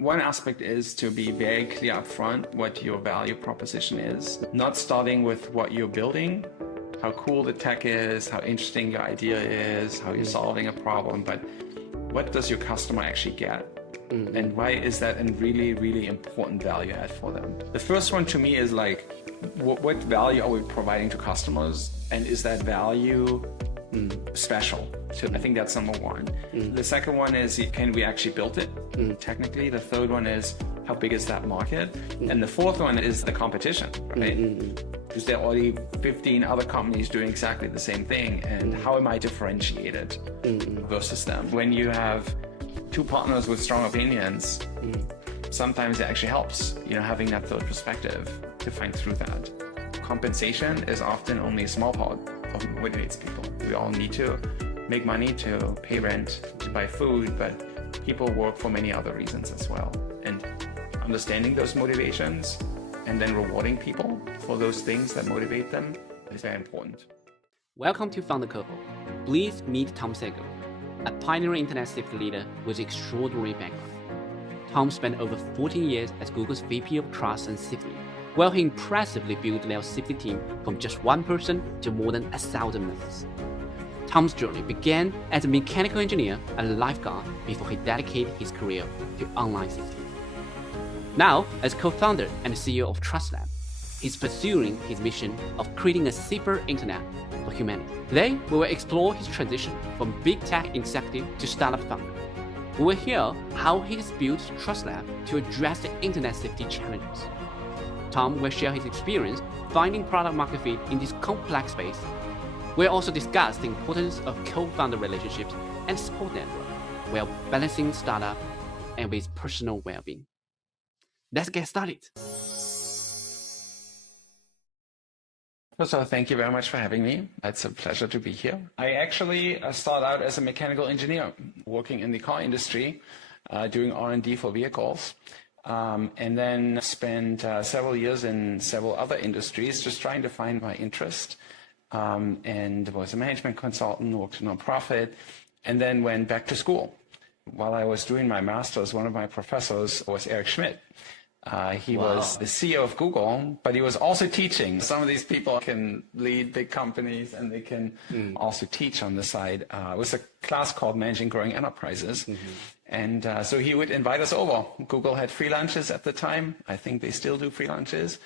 One aspect is to be very clear upfront what your value proposition is, not starting with what you're building, how cool the tech is, how interesting your idea is, how you're solving a problem, but what does your customer actually get? And why is that a really, really important value add for them? The first one to me is like, what value are we providing to customers? And is that value special? So I think that's number one. The second one is, can we actually build it technically? The third one is, how big is that market? And the fourth one is the competition, right? Is there already 15 other companies doing exactly the same thing? And how am I differentiated versus them? When you have two partners with strong opinions, sometimes it actually helps, having that third perspective to find through that. Compensation is often only a small part of what motivates people. We all need to make money to pay rent, to buy food, but people work for many other reasons as well. And understanding those motivations and then rewarding people for those things that motivate them is very important. Welcome to Founder Cohort. Please meet Tom Siegel, a pioneering internet safety leader with extraordinary background. Tom spent over 14 years as Google's VP of Trust and Safety, where he impressively built their safety team from just one person to more than 1,000 members. Tom's journey began as a mechanical engineer and lifeguard before he dedicated his career to online safety. Now, as co-founder and CEO of TrustLab, he's pursuing his mission of creating a safer internet for humanity. Today, we will explore his transition from big tech executive to startup founder. We will hear how he has built TrustLab to address the internet safety challenges. Tom will share his experience finding product market fit in this complex space. We'll also discuss the importance of co-founder relationships and support network while balancing startup and with personal well-being. Let's get started. First of all, thank you very much for having me. It's a pleasure to be here. I actually started out as a mechanical engineer working in the car industry, doing R&D for vehicles, and then spent several years in several other industries just trying to find my interest, and was a management consultant, worked in a nonprofit, and then went back to school. While I was doing my master's, one of my professors was Eric Schmidt. He was the CEO of Google, but he was also teaching. Some of these people can lead big companies and they can also teach on the side. It was a class called Managing Growing Enterprises. And so he would invite us over. Google had free lunches at the time. I think they still do free lunches.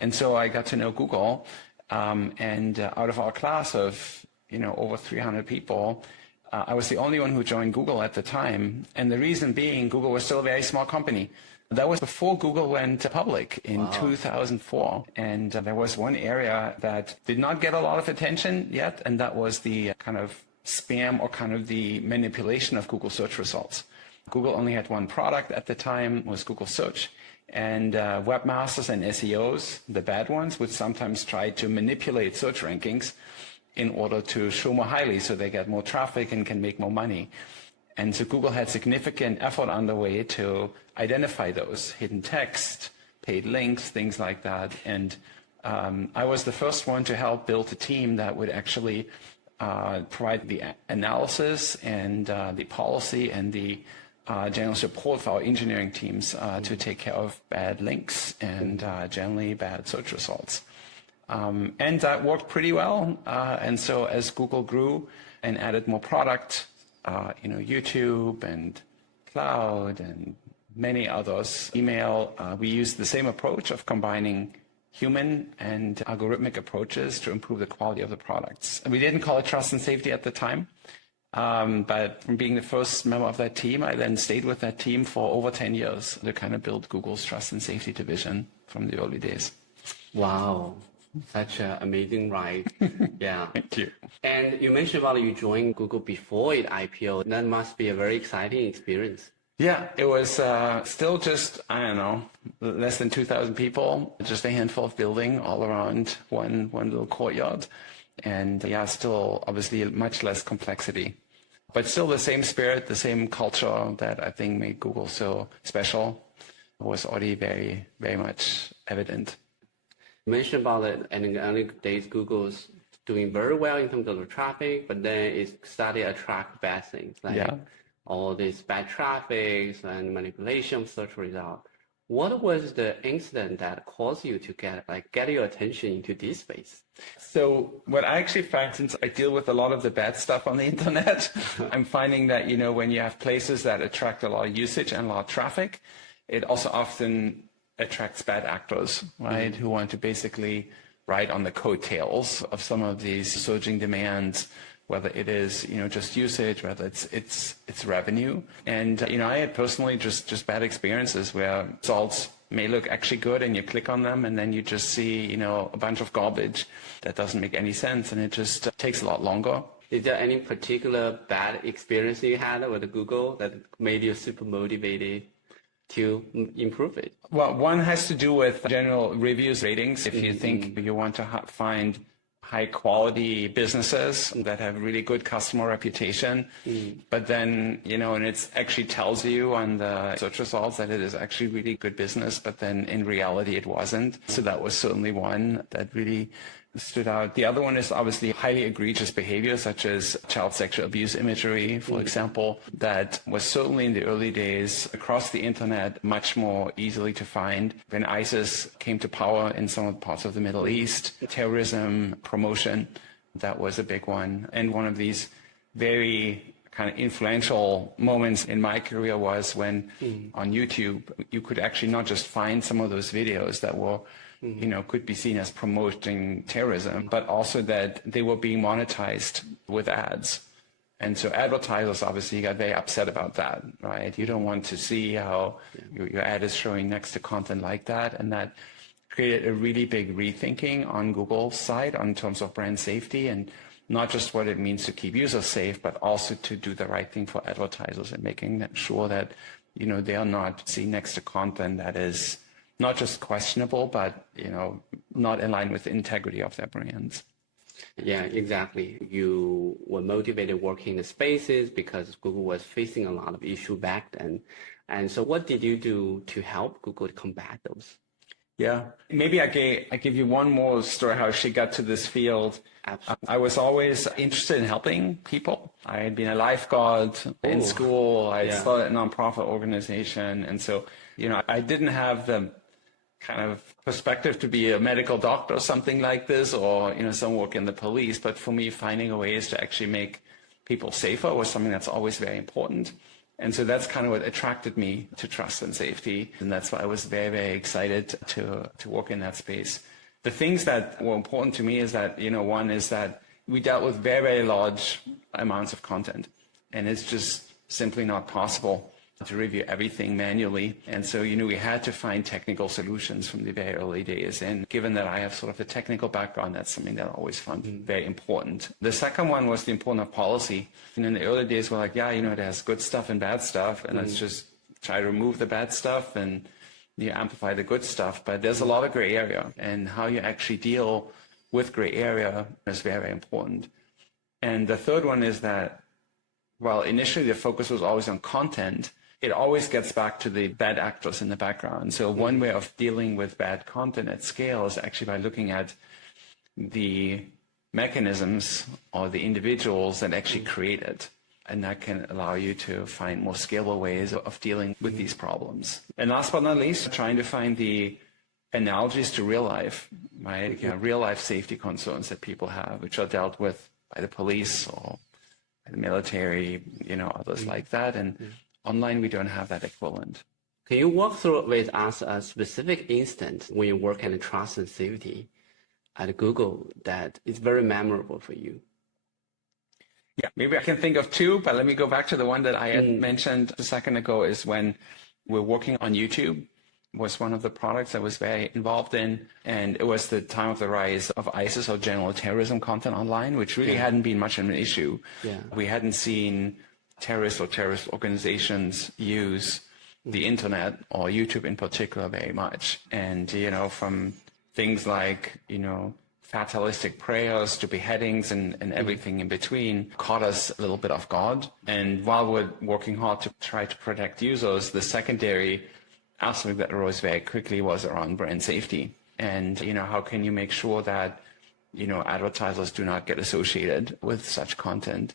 And so I got to know Google. And out of our class of over 300 people, I was the only one who joined Google at the time. And the reason being, Google was still a very small company. That was before Google went public in 2004. And there was one area that did not get a lot of attention yet, and that was the kind of spam or kind of the manipulation of Google search results. Google only had one product at the time, was Google Search. And webmasters and SEOs, the bad ones, would sometimes try to manipulate search rankings in order to show more highly so they get more traffic and can make more money. And so Google had significant effort underway to identify those hidden text, paid links, things like that. And I was the first one to help build a team that would actually provide the analysis and the policy and the general support for our engineering teams to take care of bad links and generally bad search results. And that worked pretty well. And so as Google grew and added more product, YouTube and cloud and many others, email, we used the same approach of combining human and algorithmic approaches to improve the quality of the products. And we didn't call it trust and safety at the time, but from being the first member of that team, I then stayed with that team for over 10 years to kind of build Google's trust and safety division from the early days. Wow. Such an amazing ride. Yeah. Thank you. And you mentioned about you joined Google before it IPO. That must be a very exciting experience. Yeah, it was still just, less than 2,000 people, just a handful of building all around one little courtyard. And still obviously much less complexity, but still the same spirit, the same culture that I think made Google so special was already very, very much evident. You mentioned about it, and in the early days, Google's doing very well in terms of the traffic, but then it started to attract bad things like all these bad traffics and manipulation of search result. What was the incident that caused you to get your attention into this space? So what I actually find, since I deal with a lot of the bad stuff on the internet, I'm finding that, when you have places that attract a lot of usage and a lot of traffic, it also often attracts bad actors, right? Who want to basically ride on the coattails of some of these surging demands, whether it is, just usage, whether it's revenue. And, I had personally just bad experiences where results may look actually good and you click on them and then you just see, a bunch of garbage that doesn't make any sense, and it just takes a lot longer. Is there any particular bad experience you had with Google that made you super motivated to improve it? Well, one has to do with general reviews, ratings. If you think you want to find high quality businesses that have really good customer reputation, but then, and it actually tells you on the search results that it is actually really good business, but then in reality it wasn't. So that was certainly one that really stood out. The other one is obviously highly egregious behavior, such as child sexual abuse imagery, for example, that was certainly in the early days across the internet much more easily to find. When ISIS came to power in some parts of the Middle East, terrorism promotion, that was a big one. And one of these very kind of influential moments in my career was when on YouTube, you could actually not just find some of those videos that were could be seen as promoting terrorism, but also that they were being monetized with ads. And so advertisers obviously got very upset about that, right? You don't want to see how your ad is showing next to content like that. And that created a really big rethinking on Google's side in terms of brand safety, and not just what it means to keep users safe, but also to do the right thing for advertisers and making sure that, they are not seen next to content that is not just questionable, but, not in line with the integrity of their brands. Yeah, exactly. You were motivated working in the spaces because Google was facing a lot of issues back then. And so what did you do to help Google to combat those? Yeah, maybe I give you one more story how she got to this field. Absolutely. I was always interested in helping people. I had been a lifeguard in school. I started a nonprofit organization. And so, I didn't have the kind of perspective to be a medical doctor or something like this, or, some work in the police. But for me, finding a ways to actually make people safer was something that's always very important. And so that's kind of what attracted me to trust and safety. And that's why I was very, very excited to work in that space. The things that were important to me is that, one is that we dealt with very, very large amounts of content. And it's just simply not possible to review everything manually. And so, we had to find technical solutions from the very early days. And given that I have sort of a technical background, that's something that I always found very important. The second one was the importance of policy. And in the early days, we're like, it has good stuff and bad stuff. And let's just try to remove the bad stuff and amplify the good stuff. But there's a lot of gray area. And how you actually deal with gray area is very, very important. And the third one is that, while initially the focus was always on content, it always gets back to the bad actors in the background. So one way of dealing with bad content at scale is actually by looking at the mechanisms or the individuals that actually create it. And that can allow you to find more scalable ways of dealing with these problems. And last but not least, trying to find the analogies to real life, right? Real life safety concerns that people have, which are dealt with by the police or by the military, others like that. And online, we don't have that equivalent. Can you walk through with us a specific instance when you work in trust and safety at Google that is very memorable for you? Yeah, maybe I can think of two, but let me go back to the one that I had mentioned a second ago, is when we're working on YouTube. Was one of the products I was very involved in. And it was the time of the rise of ISIS, or general terrorism content online, which really hadn't been much of an issue. Yeah. We hadn't seen terrorists or terrorist organizations use the internet, or YouTube in particular, very much. And, from things like, fatalistic prayers to beheadings and everything in between caught us a little bit off guard. And while we're working hard to try to protect users, the secondary aspect that arose very quickly was around brand safety. And, how can you make sure that, advertisers do not get associated with such content?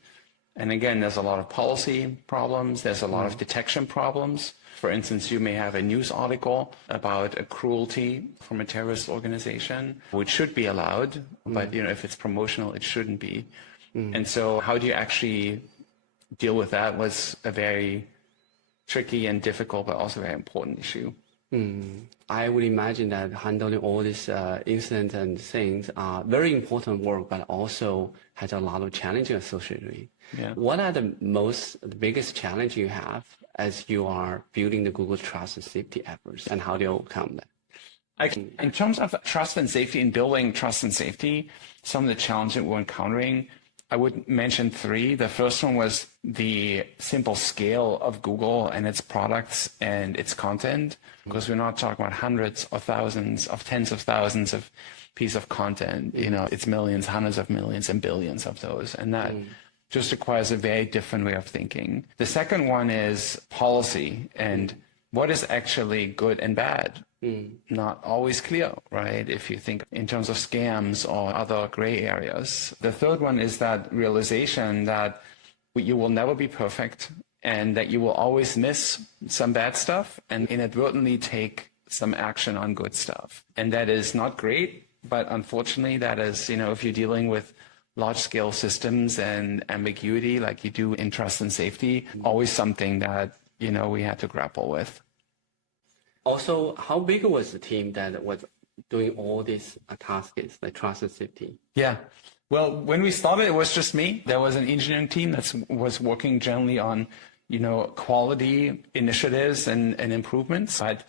And again, there's a lot of policy problems. There's a lot of detection problems. For instance, you may have a news article about a cruelty from a terrorist organization, which should be allowed, but if it's promotional, it shouldn't be. And so how do you actually deal with that was a very tricky and difficult, but also very important issue. I would imagine that handling all these incidents and things are very important work, but also has a lot of challenges associated with it. Yeah. What are the biggest challenge you have as you are building the Google trust and safety efforts, and how do you overcome that? In terms of trust and safety and building trust and safety, some of the challenges that we're encountering, I would mention three. The first one was the simple scale of Google and its products and its content, because we're not talking about hundreds or thousands of tens of thousands of pieces of content. It's millions, hundreds of millions, and billions of those. And that just requires a very different way of thinking. The second one is policy and what is actually good and bad. Not always clear, right? If you think in terms of scams or other gray areas. The third one is that realization that you will never be perfect and that you will always miss some bad stuff and inadvertently take some action on good stuff. And that is not great, but unfortunately that is, if you're dealing with large scale systems and ambiguity like you do in trust and safety, always something that, we had to grapple with. Also, how big was the team that was doing all these tasks, like trust and safety? Yeah. Well, when we started, it was just me. There was an engineering team that was working generally on, quality initiatives and improvements. But,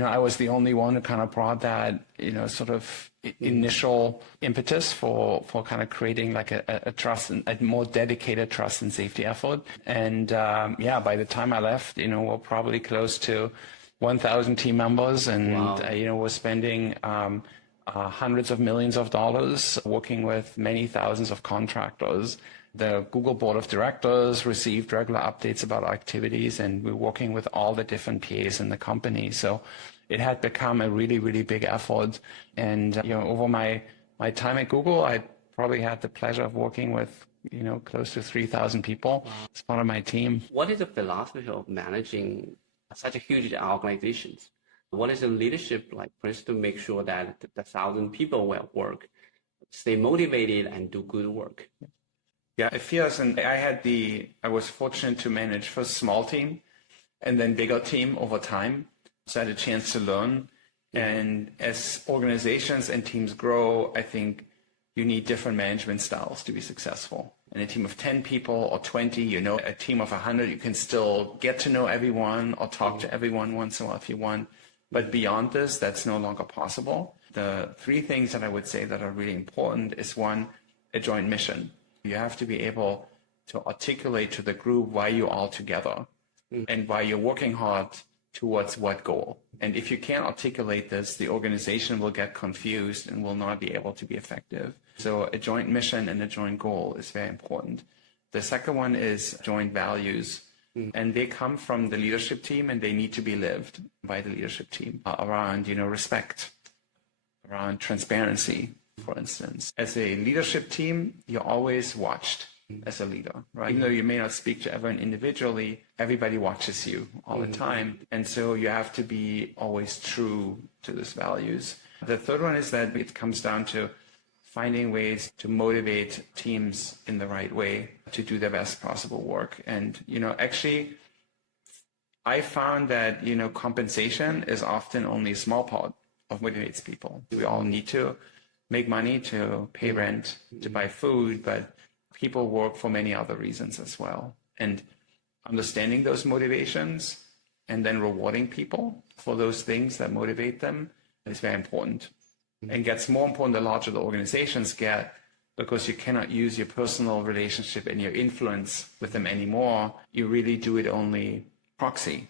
I was the only one who kind of brought that, sort of initial impetus for kind of creating like a trust and a more dedicated trust and safety effort. And by the time I left, we're probably close to 1,000 team members, and we're spending hundreds of millions of dollars working with many thousands of contractors. The Google Board of Directors received regular updates about our activities, and we're working with all the different PAs in the company. So it had become a really, really big effort. And over my time at Google, I probably had the pleasure of working with close to 3,000 people as part of my team. What is the philosophy of managing such a huge organizations? What is the leadership like for us to make sure that the 1,000 people will work, stay motivated and do good work? Yeah, it feels, and I was fortunate to manage first small team and then bigger team over time. So I had a chance to learn. And as organizations and teams grow, I think you need different management styles to be successful. In a team of 10 people or 20, a team of 100, you can still get to know everyone or talk to everyone once in a while if you want. But beyond this, that's no longer possible. The three things that I would say that are really important is one, a joint mission. You have to be able to articulate to the group why you're all together and why you're working hard towards what goal. And if you can't articulate this, the organization will get confused and will not be able to be effective. So a joint mission and a joint goal is very important. The second one is joint values. And they come from the leadership team and they need to be lived by the leadership team around, respect, around transparency, for instance. As a leadership team, you're always watched as a leader, right? Even though you may not speak to everyone individually, everybody watches you all the time. And so you have to be always true to those values. The third one is that it comes down to finding ways to motivate teams in the right way to do their best possible work. And, actually, I found that, compensation is often only a small part of what motivates people. We all need to make money to pay rent, to buy food, but people work for many other reasons as well. And understanding those motivations and then rewarding people for those things that motivate them is very important. And gets more important the larger the organizations get, because you cannot use your personal relationship and your influence with them anymore. You really do it only proxy.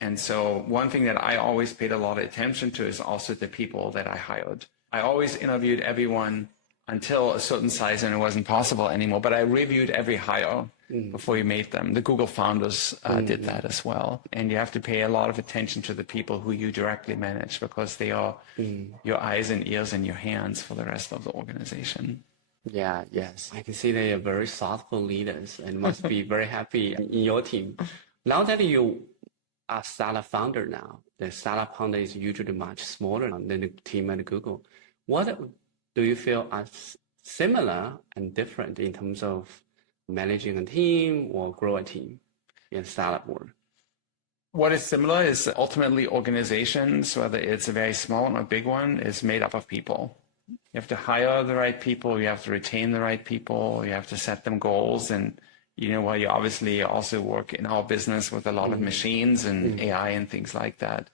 And so one thing that I always paid a lot of attention to is also the people that I hired. I always interviewed everyone until a certain size and it wasn't possible anymore, but I reviewed every hire before you made them. The Google founders did that as well. And you have to pay a lot of attention to the people who you directly manage, because they are your eyes and ears and your hands for the rest of the organization. Yeah, yes. I can see they are very thoughtful leaders and must be very happy in your team. Now that you are startup founder now, the startup founder is usually much smaller than the team at Google. What do you feel are similar and different in terms of managing a team or grow a team in startup world? What is similar is ultimately organizations, whether it's a very small one or big one, is made up of people. You have to hire the right people, you have to retain the right people, you have to set them goals. And while you obviously also work in our business with a lot of machines and AI and things like that,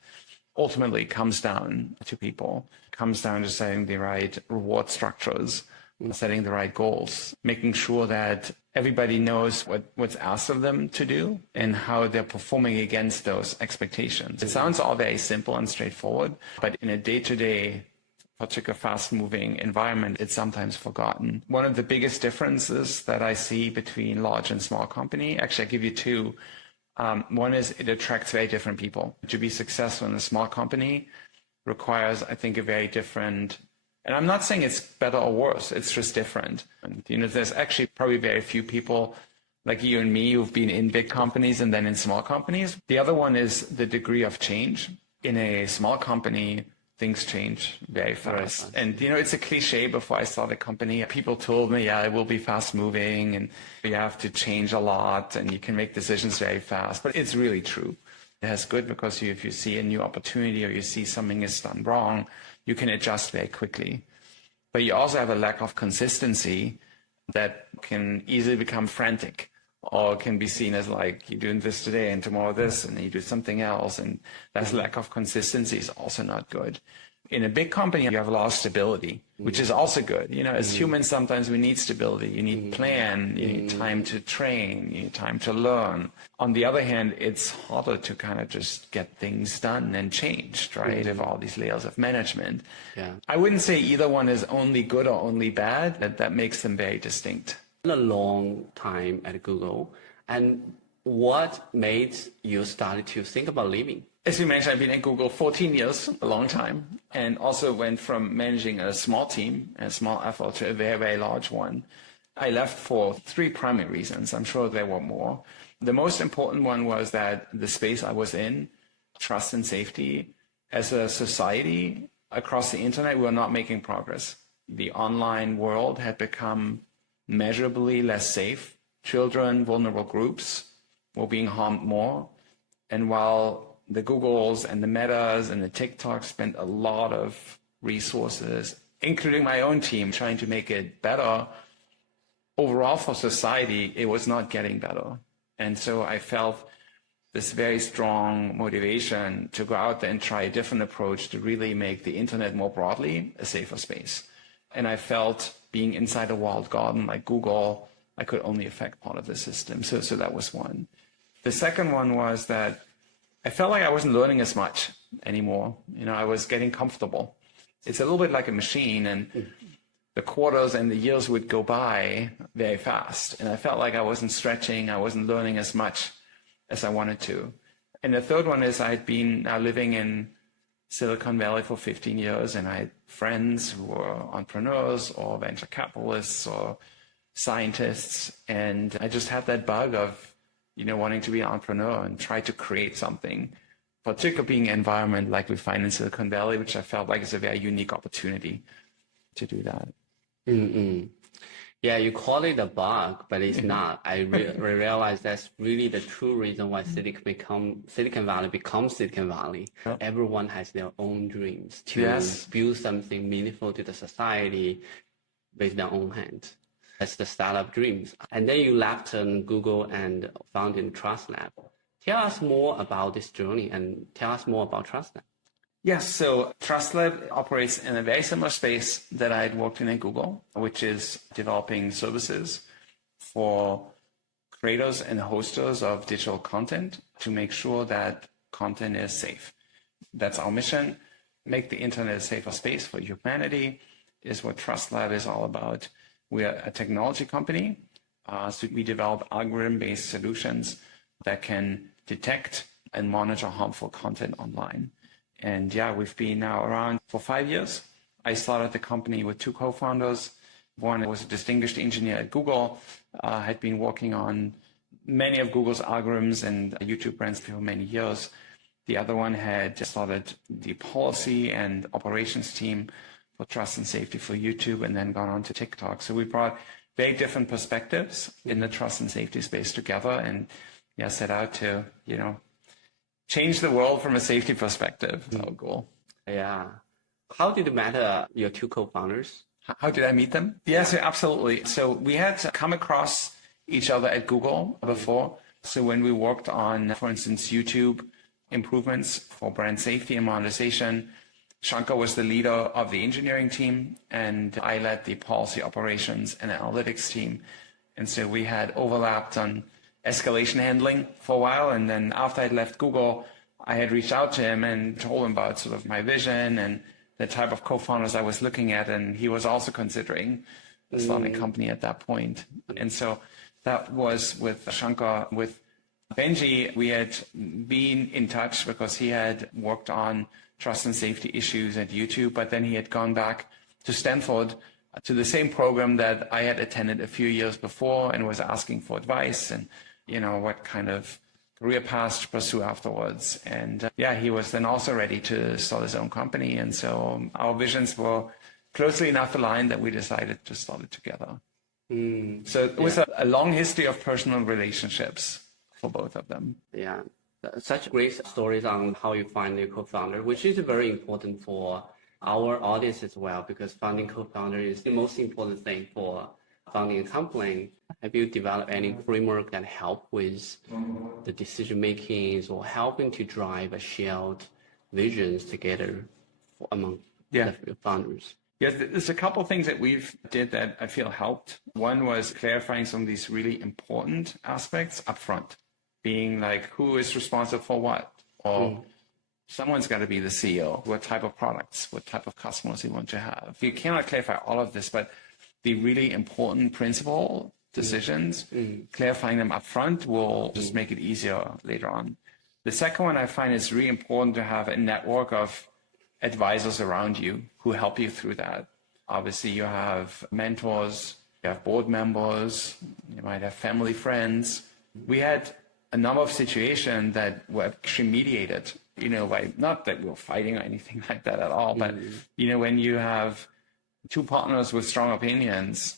ultimately it comes down to people. It comes down to setting the right reward structures, setting the right goals, making sure that everybody knows what's asked of them to do and how they're performing against those expectations. It sounds all very simple and straightforward, but in a day-to-day, particularly fast-moving environment, it's sometimes forgotten. One of the biggest differences that I see between large and small company, actually I give you two. One is it attracts very different people. To be successful in a small company requires, I think, a very different, and I'm not saying it's better or worse, it's just different. And, there's actually probably very few people like you and me who've been in big companies and then in small companies. The other one is the degree of change. In a small company, things change very fast. And, it's a cliche. Before I started the company, people told me, yeah, it will be fast moving and you have to change a lot and you can make decisions very fast. But it's really true. That's good because if you see a new opportunity or you see something is done wrong, you can adjust very quickly. But you also have a lack of consistency that can easily become frantic, or can be seen as like you're doing this today and tomorrow this, and then you do something else. And that lack of consistency is also not good. In a big company, you have a lot of stability, which is also good. As humans, sometimes we need stability. You need plan, you need time to train, you need time to learn. On the other hand, it's harder to kind of just get things done and changed, right? Of all these layers of management. Yeah. I wouldn't say either one is only good or only bad. That makes them very distinct. A long time at Google, and what made you start to think about leaving? As you mentioned, I've been at Google 14 years, a long time, and also went from managing a small team, a small effort, to a very, very large one. I left for three primary reasons. I'm sure there were more. The most important one was that the space I was in, trust and safety, as a society across the internet, we were not making progress. The online world had become measurably less safe. Children, vulnerable groups were being harmed more. And while the Googles and the Metas and the TikToks spent a lot of resources, including my own team, trying to make it better, overall for society, it was not getting better. And so I felt this very strong motivation to go out there and try a different approach to really make the internet more broadly a safer space. And I felt being inside a walled garden like Google, I could only affect part of the system. So that was one. The second one was that I felt like I wasn't learning as much anymore. I was getting comfortable. It's a little bit like a machine, and the quarters and the years would go by very fast. And I felt like I wasn't stretching, I wasn't learning as much as I wanted to. And the third one is I had been now living in Silicon Valley for 15 years, and I had friends who were entrepreneurs or venture capitalists or scientists. And I just had that bug of, wanting to be an entrepreneur and try to create something, particularly being an environment like we find in Silicon Valley, which I felt like is a very unique opportunity to do that. Mm-mm. Yeah, you call it a bug, but it's not. I realized that's really the true reason why Silicon Valley becomes Silicon Valley. Yep. Everyone has their own dreams to build something meaningful to the society with their own hands. That's the startup dreams. And then you left Google and founded Trust Lab. Tell us more about this journey and tell us more about Trust Lab. Yes, so Trust Lab operates in a very similar space that I had worked in at Google, which is developing services for creators and hosters of digital content to make sure that content is safe. That's our mission. Make the internet a safer space for humanity is what Trust Lab is all about. We are a technology company, so we develop algorithm-based solutions that can detect and monitor harmful content online. And yeah, we've been now around for 5 years. I started the company with two co-founders One was a distinguished engineer at Google, had been working on many of Google's algorithms and YouTube brands for many years. The other one had started the policy and operations team for trust and safety for YouTube and then gone on to TikTok. So we brought very different perspectives in the trust and safety space together and set out to, change the world from a safety perspective. That's our goal. Yeah. How did you meet your two co-founders? How did I meet them? Yes, absolutely. So we had come across each other at Google before. So when we worked on, for instance, YouTube improvements for brand safety and monetization, Shankar was the leader of the engineering team, and I led the policy operations and analytics team. And so we had overlapped on escalation handling for a while. And then after I'd left Google, I had reached out to him and told him about sort of my vision and the type of co-founders I was looking at. And he was also considering starting a company at that point. And so that was with Shankar. With Benji, we had been in touch because he had worked on trust and safety issues at YouTube, but then he had gone back to Stanford to the same program that I had attended a few years before and was asking for advice and, what kind of career path to pursue afterwards. And he was then also ready to start his own company. And so our visions were closely enough aligned that we decided to start it together. So it was a long history of personal relationships for both of them. Yeah, such great stories on how you find your co-founder, which is very important for our audience as well, because finding co-founder is the most important thing for founding a company. Have you developed any framework that help with the decision makings or helping to drive a shared visions together among the founders? Yes, there's a couple of things that we've did that I feel helped. One was clarifying some of these really important aspects up front, being like, who is responsible for what? Or someone's got to be the CEO. What type of products, what type of customers you want to have. You cannot clarify all of this, but the really important principle decisions, clarifying them up front will just make it easier later on. The second one I find is really important to have a network of advisors around you who help you through that. Obviously, you have mentors, you have board members, you might have family, friends. We had a number of situations that were actually mediated, by, not that we were fighting or anything like that at all, but, when you have two partners with strong opinions,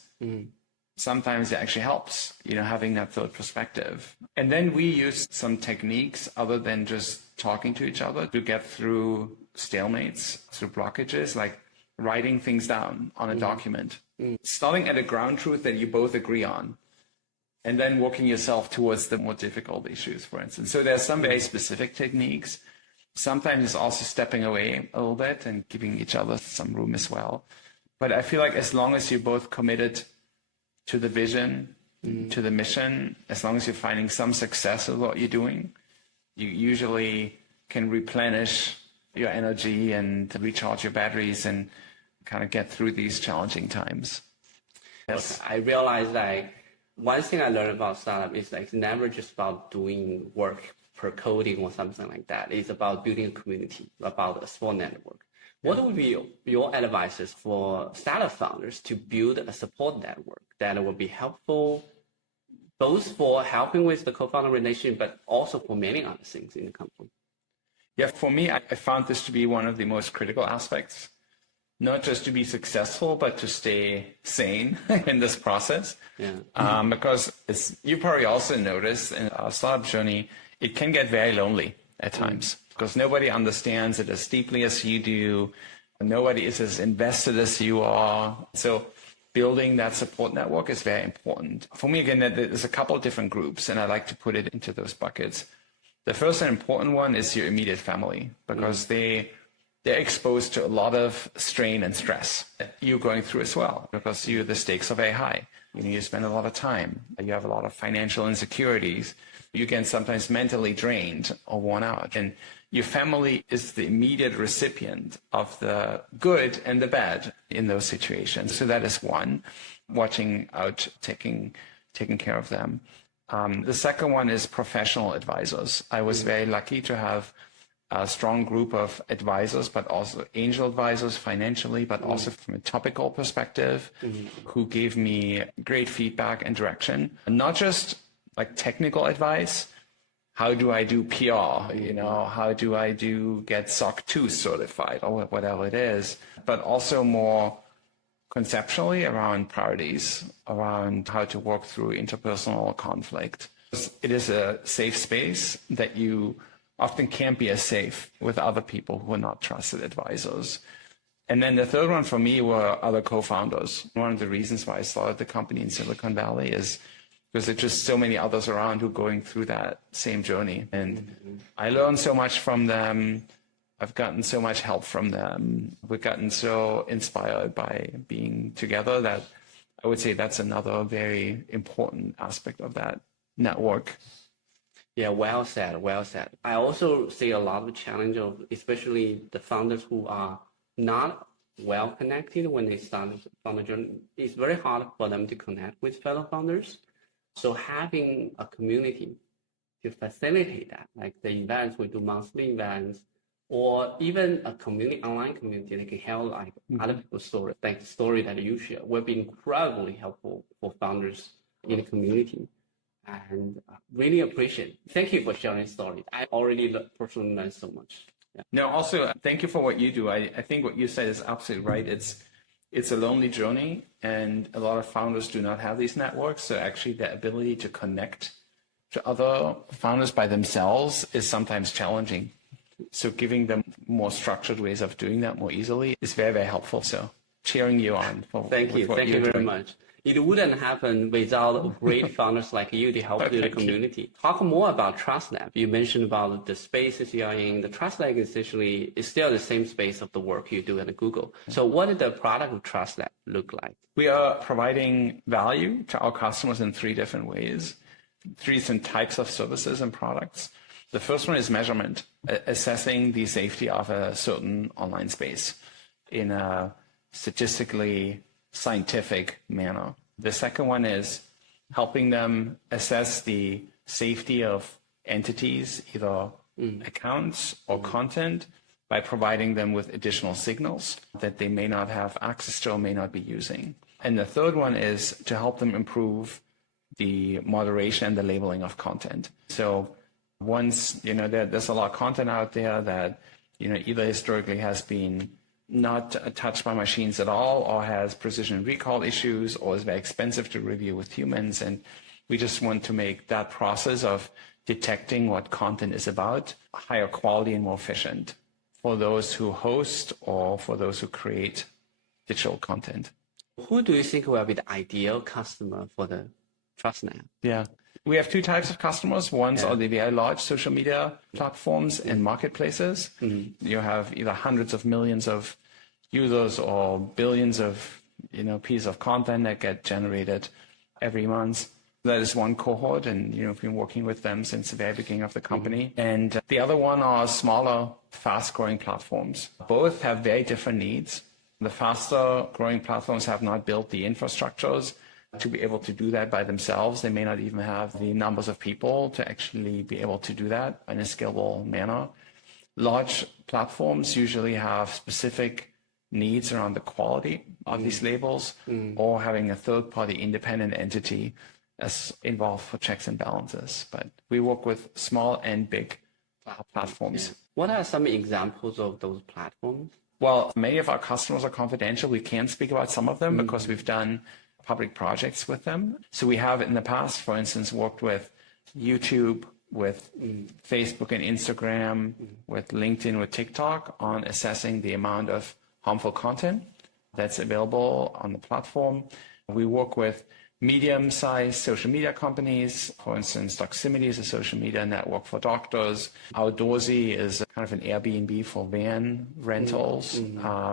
sometimes it actually helps, having that third perspective. And then we used some techniques other than just talking to each other to get through stalemates, through blockages, like writing things down on a document, starting at a ground truth that you both agree on, and then working yourself towards the more difficult issues, for instance. So there's some very specific techniques. Sometimes it's also stepping away a little bit and giving each other some room as well. But I feel like as long as you're both committed to the vision, to the mission, as long as you're finding some success with what you're doing, you usually can replenish your energy and recharge your batteries and kind of get through these challenging times. Yes. I realized one thing I learned about startup is it's never just about doing work per coding or something like that. It's about building a community, about a small network. What would be your advice for startup founders to build a support network that will be helpful, both for helping with the co-founder relationship, but also for many other things in the company? Yeah, for me, I found this to be one of the most critical aspects, not just to be successful, but to stay sane in this process. Yeah. Because you probably also noticed in our startup journey, it can get very lonely at times because nobody understands it as deeply as you do. Nobody is as invested as you are. So building that support network is very important. For me, again, there's a couple of different groups, and I like to put it into those buckets. The first and important one is your immediate family, because they're exposed to a lot of strain and stress that you're going through as well, because the stakes are very high. You spend a lot of time. You have a lot of financial insecurities. You get sometimes mentally drained or worn out. And your family is the immediate recipient of the good and the bad in those situations. So that is one, watching out, taking care of them. The second one is professional advisors. I was very lucky to have a strong group of advisors, but also angel advisors financially, but also from a topical perspective, who gave me great feedback and direction. And not just like technical advice. How do I do PR? How do I get SOC 2 certified or whatever it is, but also more conceptually around priorities, around how to work through interpersonal conflict. It is a safe space that you often can't be as safe with other people who are not trusted advisors. And then the third one for me were other co-founders. One of the reasons why I started the company in Silicon Valley is because there's just so many others around who are going through that same journey. And I learned so much from them. I've gotten so much help from them. We've gotten so inspired by being together that I would say that's another very important aspect of that network. Yeah, well said, well said. I also see a lot of challenge of especially the founders who are not well connected when they start the founder journey. It's very hard for them to connect with fellow founders. So having a community to facilitate that, like the events, we do monthly events, or even a community, online community that can help like other people's story, like the story that you share, will be incredibly helpful for founders in the community. And really appreciate it. Thank you for sharing story. I already personally learned so much. Yeah. No, also thank you for what you do. I think what you said is absolutely right. It's a lonely journey, and a lot of founders do not have these networks. So actually the ability to connect to other founders by themselves is sometimes challenging. So giving them more structured ways of doing that more easily is very, very helpful. So cheering you on. Thank you very much. It wouldn't happen without great founders like you to help the community. Talk more about Trust Lab. You mentioned about the spaces you are in. The Trust Lab essentially is still the same space of the work you do at Google. So what did the product of Trust Lab look like? We are providing value to our customers in 3 different ways, 3 different types of services and products. The first one is measurement, assessing the safety of a certain online space in a statistically scientific manner. The second one is helping them assess the safety of entities, either accounts or content, by providing them with additional signals that they may not have access to or may not be using. And the third one is to help them improve the moderation and the labeling of content. So once, there's a lot of content out there that, either historically has been not touched by machines at all, or has precision recall issues, or is very expensive to review with humans. And we just want to make that process of detecting what content is about higher quality and more efficient for those who host or for those who create digital content. Who do you think will be the ideal customer for the Trust Lab? Yeah. We have 2 types of customers. One are the very large social media platforms and marketplaces. You have either hundreds of millions of users or billions of pieces of content that get generated every month. That is one cohort, and we've been working with them since the very beginning of the company. And the other one are smaller, fast-growing platforms. Both have very different needs. The faster-growing platforms have not built the infrastructures to be able to do that by themselves. They may not even have the numbers of people to actually be able to do that in a scalable manner. Large platforms usually have specific needs around the quality of these labels, or having a third-party independent entity as involved for checks and balances. But we work with small and big platforms. Yeah. What are some examples of those platforms? Well, many of our customers are confidential. We can't speak about some of them because we've done public projects with them. So we have in the past, for instance, worked with YouTube, with Facebook and Instagram, with LinkedIn, with TikTok on assessing the amount of harmful content that's available on the platform. We work with medium-sized social media companies. For instance, Doximity is a social media network for doctors. Outdoorsy is kind of an Airbnb for van rentals,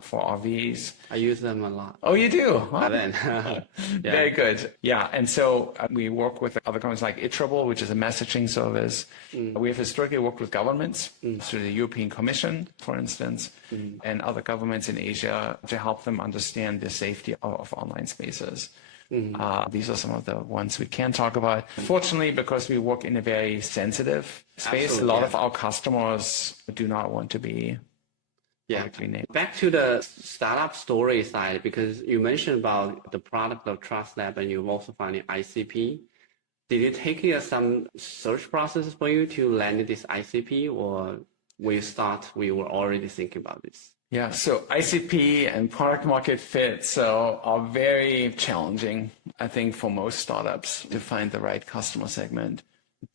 for RVs. I use them a lot. Oh, you do? Huh? Yeah. Very good. Yeah, and so we work with other companies like Iterable, which is a messaging service. We have historically worked with governments through the European Commission, for instance, and other governments in Asia to help them understand the safety of online spaces. These are some of the ones we can talk about. Fortunately, because we work in a very sensitive space, Absolutely, a lot of our customers do not want to be publicly named. Back to the startup story side, because you mentioned about the product of Trust Lab and you've also found an ICP. Did it take some search process for you to land this ICP, or when you start, we were already thinking about this? Yeah, so ICP and product market fit are very challenging, I think, for most startups to find the right customer segment.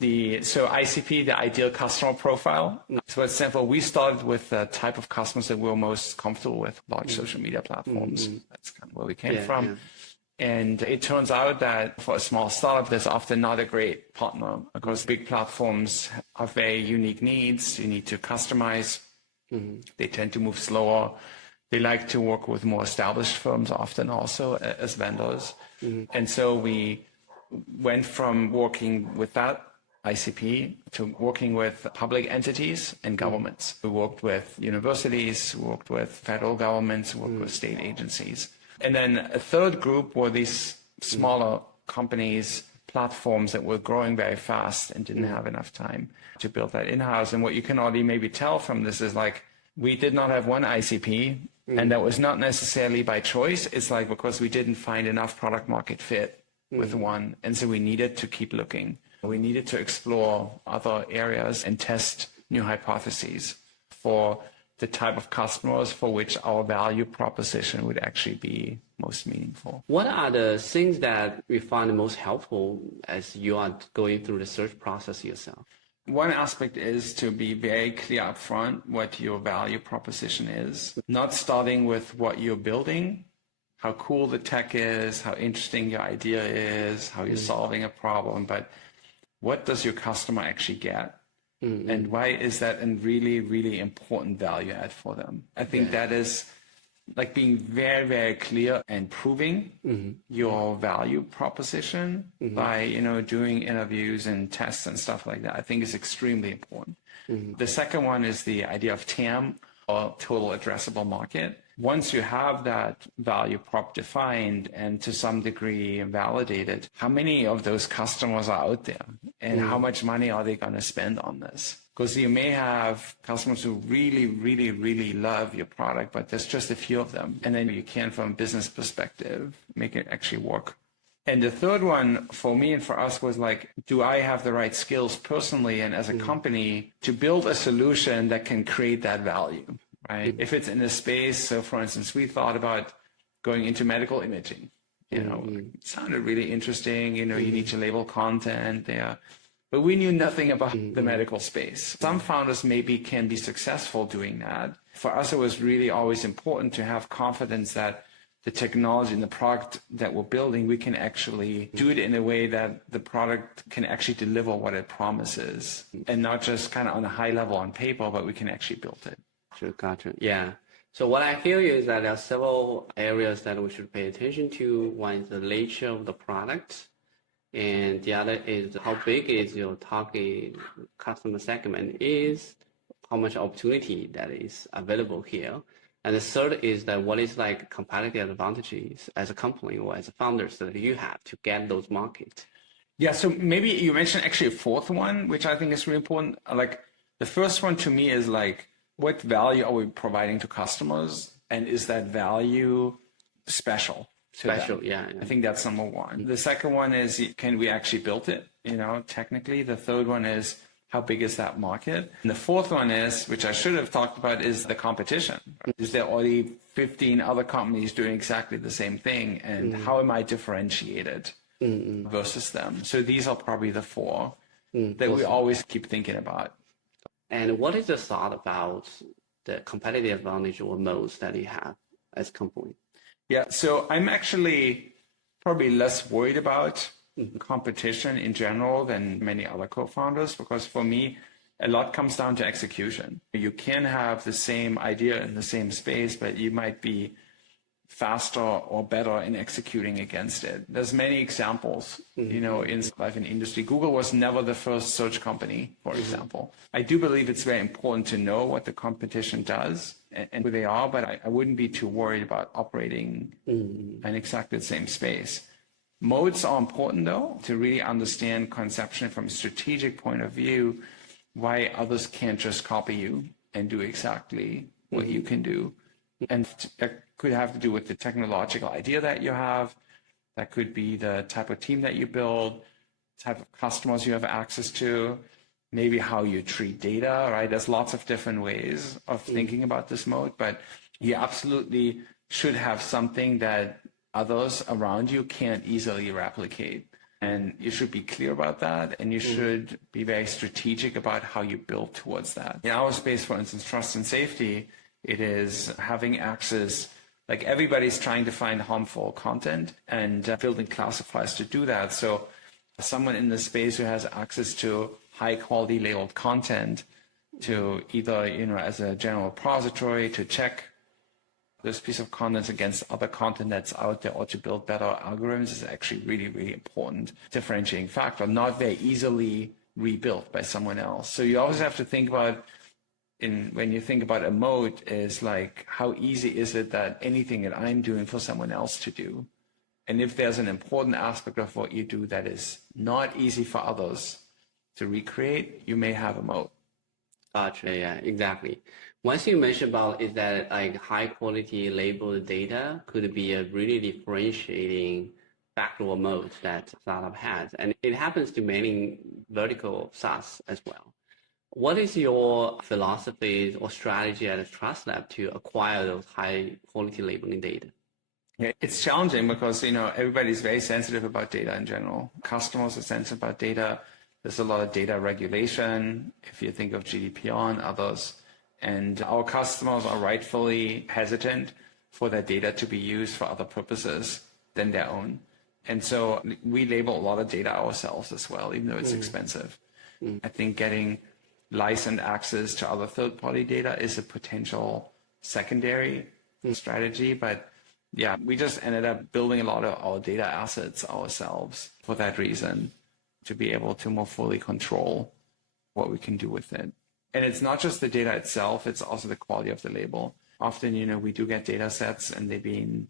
So ICP, the ideal customer profile. So it's simple. We started with the type of customers that we're most comfortable with, large social media platforms. That's kind of where we came from. Yeah. And it turns out that for a small startup, there's often not a great partner because big platforms have very unique needs. You need to customize. They tend to move slower. They like to work with more established firms often also as vendors. And so we went from working with that ICP to working with public entities and governments. We worked with universities, we worked with federal governments, we worked with state agencies. And then a third group were these smaller companies, platforms that were growing very fast and didn't have enough time to build that in-house. And what you can already maybe tell from this is like, we did not have one ICP, and that was not necessarily by choice. It's like because we didn't find enough product market fit with one. And so we needed to keep looking. We needed to explore other areas and test new hypotheses for the type of customers for which our value proposition would actually be most meaningful. What are the things that you find most helpful as you are going through the search process yourself? One aspect is to be very clear upfront what your value proposition is, not starting with what you're building, how cool the tech is, how interesting your idea is, how you're solving a problem, but what does your customer actually get? And why is that a really, really important value add for them? I think that is like being very, very clear and proving your value proposition by, doing interviews and tests and stuff like that, I think is extremely important. The second one is the idea of TAM, or total addressable market. Once you have that value prop defined and to some degree validated, how many of those customers are out there and how much money are they going to spend on this? Because you may have customers who really, really, really love your product, but there's just a few of them. And then you can, from a business perspective, make it actually work. And the third one for me and for us was like, do I have the right skills personally and as a company to build a solution that can create that value, right? If it's in a space, so for instance, we thought about going into medical imaging, it sounded really interesting, you need to label content there. But we knew nothing about the medical space. Some founders maybe can be successful doing that. For us, it was really always important to have confidence that the technology and the product that we're building, we can actually do it in a way that the product can actually deliver what it promises, and not just kind of on a high level on paper, but we can actually build it. Sure, gotcha. Yeah. So what I hear is that there are several areas that we should pay attention to. One is the nature of the product, and the other is how big is your target customer segment is, how much opportunity that is available here. And the third is that what is like competitive advantages as a company or as a founders that you have to get those markets. Yeah, so maybe you mentioned actually a fourth one, which I think is really important. Like the first one to me is like, what value are we providing to customers? And is that value special to them? Yeah. I think that's number one. The second one is, can we actually build it, technically? The third one is, how big is that market? And the fourth one is, which I should have talked about, is the competition. Is there already 15 other companies doing exactly the same thing? And how am I differentiated versus them? So these are probably the four that we always keep thinking about. And what is the thought about the competitive advantage or moats that you have as a company? Yeah, so I'm actually probably less worried about competition in general than many other co-founders, because for me, a lot comes down to execution. You can have the same idea in the same space, but you might be faster or better in executing against it. There's many examples, in life and industry. Google was never the first search company, for example. I do believe it's very important to know what the competition does and who they are, but I wouldn't be too worried about operating in exactly the same space. Moats are important though, to really understand conception from a strategic point of view, why others can't just copy you and do exactly what you can do. And that could have to do with the technological idea that you have. That could be the type of team that you build, type of customers you have access to, maybe how you treat data, right? There's lots of different ways of thinking about this moat, but you absolutely should have something that others around you can't easily replicate. And you should be clear about that, and you should be very strategic about how you build towards that. In our space, for instance, trust and safety, it is having access, like everybody's trying to find harmful content and building classifiers to do that. So someone in the space who has access to high quality labeled content to either, as a general repository to check this piece of content against other content that's out there, or to build better algorithms, is actually really, really important differentiating factor, not very easily rebuilt by someone else. So you always have to think about, when you think about a moat, is like, how easy is it that anything that I'm doing for someone else to do? And if there's an important aspect of what you do that is not easy for others to recreate, you may have a moat. Gotcha. Yeah, exactly. One thing you mentioned about is that like high quality labeled data could be a really differentiating factor or moat that startup has, and it happens to many vertical SaaS as well. What is your philosophy or strategy at a Trust Lab to acquire those high quality labeling data? Yeah, it's challenging because everybody's very sensitive about data in general. Customers are sensitive about data. There's a lot of data regulation, if you think of GDPR and others. And our customers are rightfully hesitant for their data to be used for other purposes than their own. And so we label a lot of data ourselves as well, even though it's expensive. I think getting licensed access to other third-party data is a potential secondary strategy. But yeah, we just ended up building a lot of our data assets ourselves for that reason, to be able to more fully control what we can do with it. And it's not just the data itself, it's also the quality of the label. Often, we do get data sets and they've been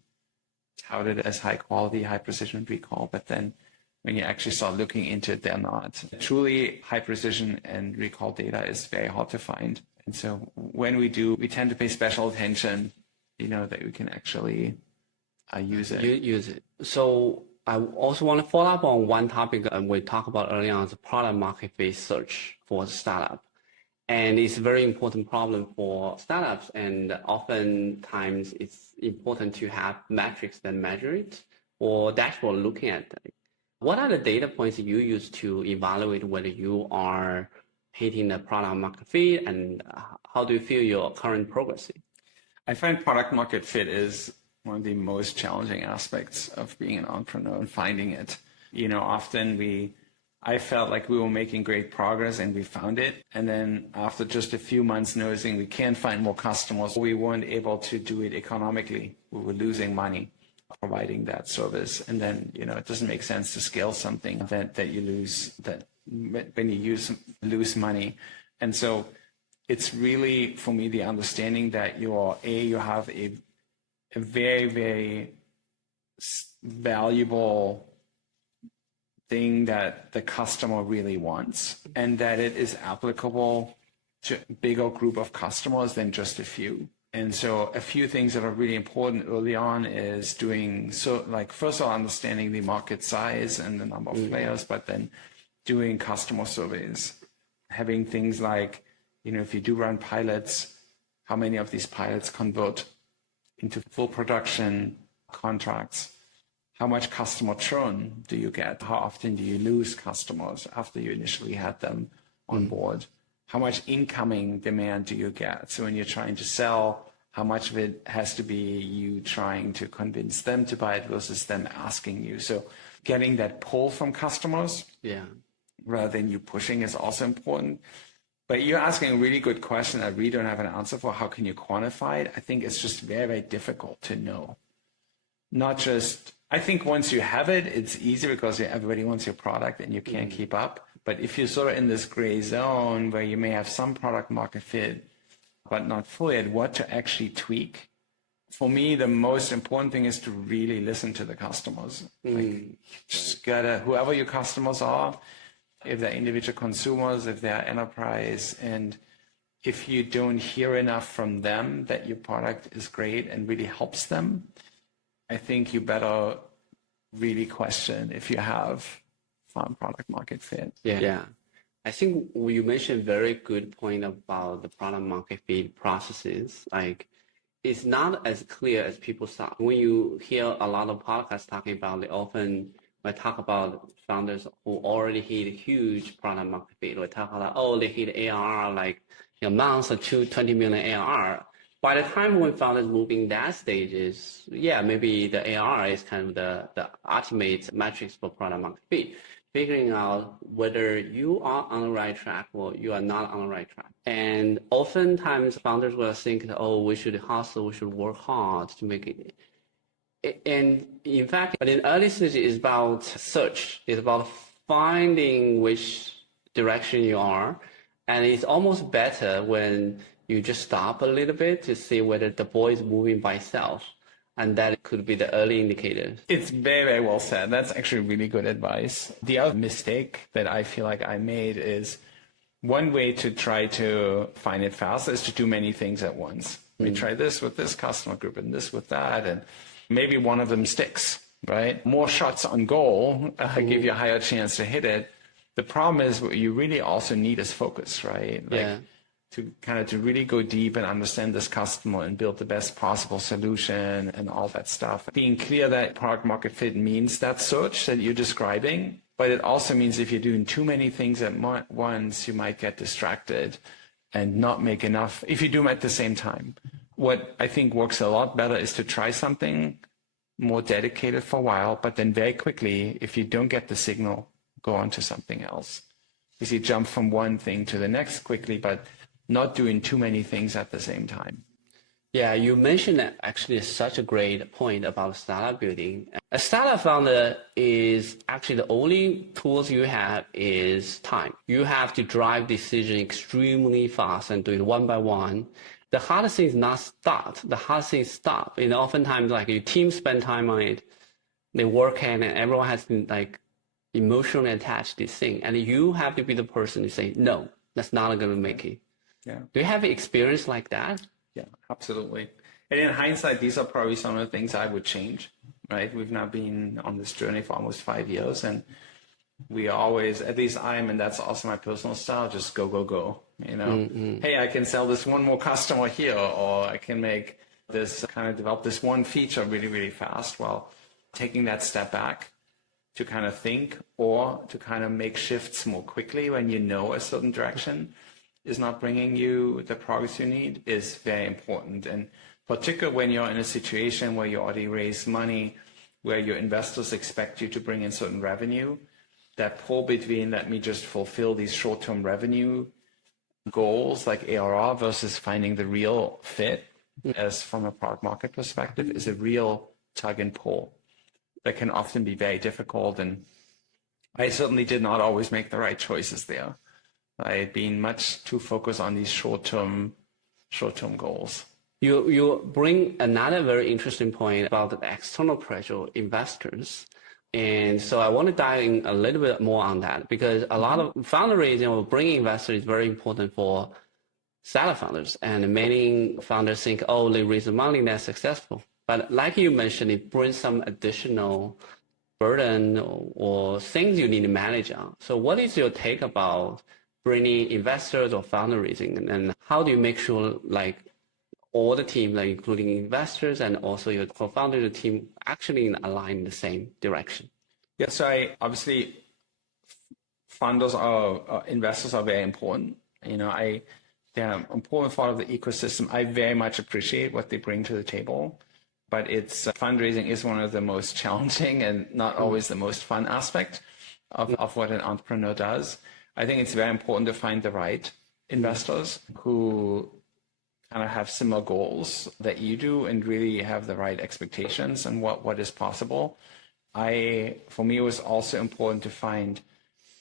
touted as high quality, high precision recall, but then when you actually start looking into it, they're not. Truly high precision and recall data is very hard to find. And so when we do, we tend to pay special attention, that we can actually use it. Use it. So I also want to follow up on one topic we talked about earlier on, the product market fit search for a startup. And it's a very important problem for startups, and oftentimes it's important to have metrics that measure it or dashboard looking at it. What are the data points you use to evaluate whether you are hitting the product market fit, and how do you feel your current progress is? I find product market fit is one of the most challenging aspects of being an entrepreneur and finding it. Often I felt like we were making great progress and we found it. And then after just a few months noticing we can't find more customers, we weren't able to do it economically. We were losing money providing that service. And then, it doesn't make sense to scale something that you lose, that when you lose money. And so it's really, for me, the understanding that you have a very, very valuable thing that the customer really wants, and that it is applicable to a bigger group of customers than just a few. And so a few things that are really important early on is first of all, understanding the market size and the number of players, but then doing customer surveys, having things like, if you do run pilots, how many of these pilots convert into full production contracts? How much customer churn do you get? How often do you lose customers after you initially had them on board? How much incoming demand do you get? So when you're trying to sell, how much of it has to be you trying to convince them to buy it versus them asking you? So getting that pull from customers rather than you pushing is also important. But you're asking a really good question I really don't have an answer for. How can you quantify it? I think it's just very, very difficult to know. I think once you have it, it's easy because everybody wants your product and you can't keep up. But if you're sort of in this gray zone where you may have some product market fit, but not fully, at what to actually tweak for me, the most important thing is to really listen to the customers. Like, just gotta, whoever your customers are, if they're individual consumers, if they're enterprise, and if you don't hear enough from them that your product is great and really helps them, I think you better really question if you have found product market fit. Yeah. I think you mentioned a very good point about the product market fit processes. Like, it's not as clear as people thought. When you hear a lot of podcasts talking about it, often we talk about founders who already hit huge product market fit. We talk about, oh, they hit ARR like months or 20 million ARR. By the time when founders move in that stages, yeah, maybe the ARR is kind of the ultimate metrics for product market fit. Figuring out whether you are on the right track or you are not on the right track. And oftentimes founders will think, oh, we should hustle, we should work hard to make it. And in fact, in early stage, it's about search. It's about finding which direction you are. And it's almost better when you just stop a little bit to see whether the ball is moving by itself. And that could be the early indicator. It's very, very well said. That's actually really good advice. The other mistake that I feel like I made is one way to try to find it fast is to do many things at once. We try this with this customer group and this with that, and maybe one of them sticks, right? More shots on goal give you a higher chance to hit it. The problem is what you really also need is focus, right? Like, to really go deep and understand this customer and build the best possible solution and all that stuff. Being clear that product market fit means that search that you're describing, but it also means if you're doing too many things at once, you might get distracted and not make enough if you do them at the same time. What I think works a lot better is to try something more dedicated for a while, but then very quickly, if you don't get the signal, go on to something else. Because you jump from one thing to the next quickly, but not doing too many things at the same time. Yeah, you mentioned that actually such a great point about startup building. A startup founder is actually the only tools you have is time. You have to drive decision extremely fast and do it one by one. The hardest thing is not start. The hardest thing is stop. And oftentimes, like, your team spend time on it, they work and everyone has to like emotionally attach this thing, and you have to be the person to say no, that's not going to make it. Yeah. Do you have experience like that? Yeah, absolutely. And in hindsight, these are probably some of the things I would change, right? We've now been on this journey for almost 5 years, and we always, at least and that's also my personal style, just go, go, go. You know, hey, I can sell this one more customer here, or I can make this kind of develop this one feature really, really fast, while taking that step back to kind of think or to kind of make shifts more quickly when you know a certain direction is not bringing you the progress you need is very important. And particularly when you're in a situation where you already raised money, where your investors expect you to bring in certain revenue, that pull between let me just fulfill these short-term revenue goals like ARR versus finding the real fit as from a product market perspective is a real tug and pull that can often be very difficult. And I certainly did not always make the right choices there. I had been much too focused on these short-term goals. You bring another very interesting point about the external pressure investors. And so I want to dive in a little bit more on that, because a lot of fundraising or bringing investors is very important for startup founders. And many founders think, oh, they raise the money, they're successful. But like you mentioned, it brings some additional burden or things you need to manage on. So what is your take about bringing investors or fundraising, and how do you make sure like all the team, like including investors and also your co-founder, the team actually align in the same direction? Yeah, so obviously funders investors are very important. You know, they're an important part of the ecosystem. I very much appreciate what they bring to the table, but fundraising is one of the most challenging and not always the most fun aspect of what an entrepreneur does. I think it's very important to find the right investors who kind of have similar goals that you do and really have the right expectations and what is possible. For me, it was also important to find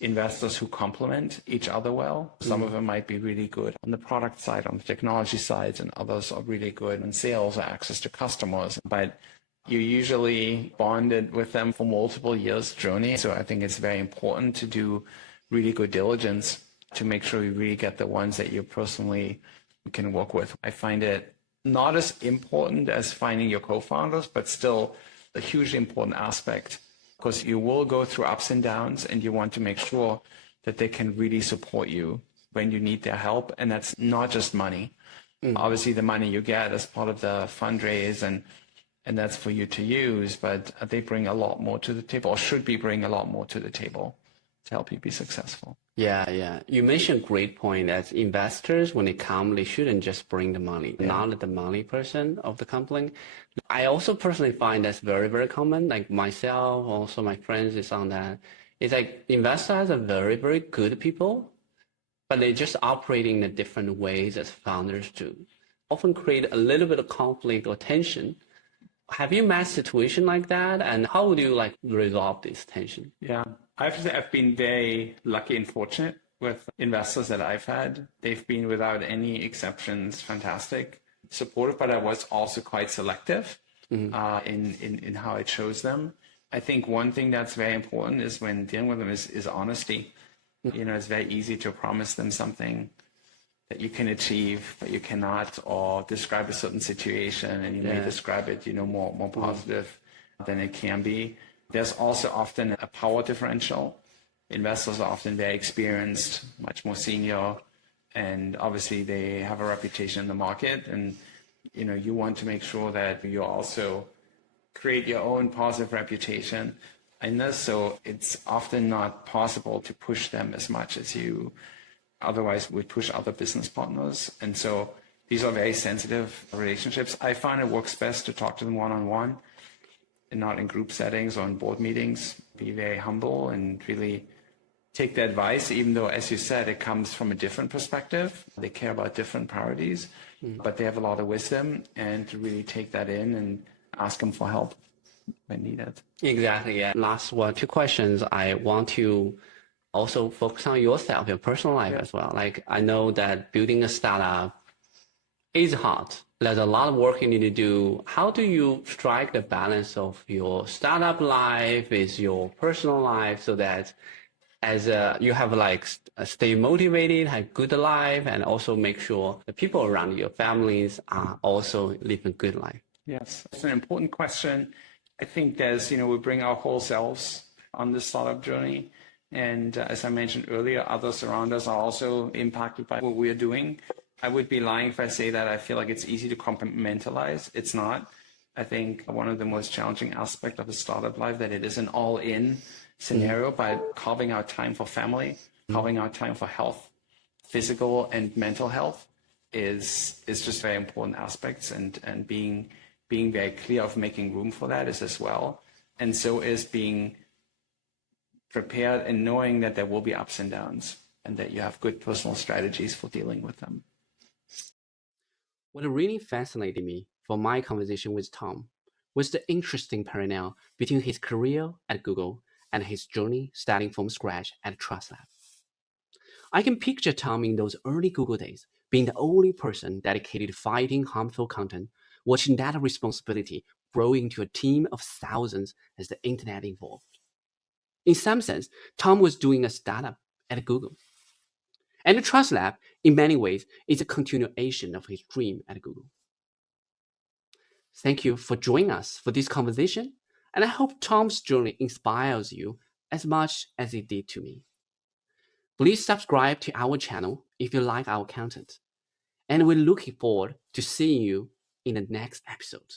investors who complement each other well. Some of them might be really good on the product side, on the technology side, and others are really good on sales or access to customers. But you usually bonded with them for multiple years journey. So I think it's very important to do really good diligence to make sure you really get the ones that you personally can work with. I find it not as important as finding your co-founders, but still a hugely important aspect, because you will go through ups and downs and you want to make sure that they can really support you when you need their help. And that's not just money. Obviously the money you get as part of the fundraise and that's for you to use, but they bring a lot more to the table, or should be bringing a lot more to the table to help you be successful. Yeah. You mentioned a great point that investors, when they come, they shouldn't just bring the money, not the money person of the company. I also personally find that's very, very common. Like myself, also my friends is on that. It's like investors are very, very good people, but they just operate in a different ways as founders do. Often create a little bit of conflict or tension. Have you met a situation like that? And how would you like resolve this tension? Yeah, I have to say I've been very lucky and fortunate with investors that I've had. They've been, without any exceptions, fantastic, supportive, but I was also quite selective in how I chose them. I think one thing that's very important is when dealing with them is honesty. It's very easy to promise them something that you can achieve, but you cannot, or describe a certain situation and you may describe it, more positive than it can be. There's also often a power differential. Investors are often very experienced, much more senior, and obviously they have a reputation in the market. And, you want to make sure that you also create your own positive reputation in this. So it's often not possible to push them as much as you otherwise would push other business partners. And so these are very sensitive relationships. I find it works best to talk to them one-on-one and not in group settings or in board meetings. Be very humble and really take the advice, even though, as you said, it comes from a different perspective. They care about different priorities, but they have a lot of wisdom, and to really take that in and ask them for help when needed. Exactly. Yeah. Last two questions. I want to also focus on yourself, your personal life as well. Like I know that building a startup is hard. There's a lot of work you need to do. How do you strike the balance of your startup life with your personal life so that as you have stay motivated, have good life, and also make sure the people around your families are also living a good life? Yes, it's an important question. I think there's, we bring our whole selves on this startup journey. And as I mentioned earlier, others around us are also impacted by what we're doing. I would be lying if I say that I feel like it's easy to compartmentalize. It's not. I think one of the most challenging aspects of a startup life that it is an all-in scenario by carving out time for family, carving out time for health, physical and mental health is just very important aspects, and being very clear of making room for that is as well. And so is being prepared and knowing that there will be ups and downs and that you have good personal strategies for dealing with them. What really fascinated me from my conversation with Tom was the interesting parallel between his career at Google and his journey starting from scratch at Trust Lab. I can picture Tom in those early Google days being the only person dedicated to fighting harmful content, watching that responsibility grow into a team of thousands as the internet evolved. In some sense, Tom was doing a startup at Google. And the Trust Lab, in many ways, is a continuation of his dream at Google. Thank you for joining us for this conversation, and I hope Tom's journey inspires you as much as it did to me. Please subscribe to our channel if you like our content, and we're looking forward to seeing you in the next episode.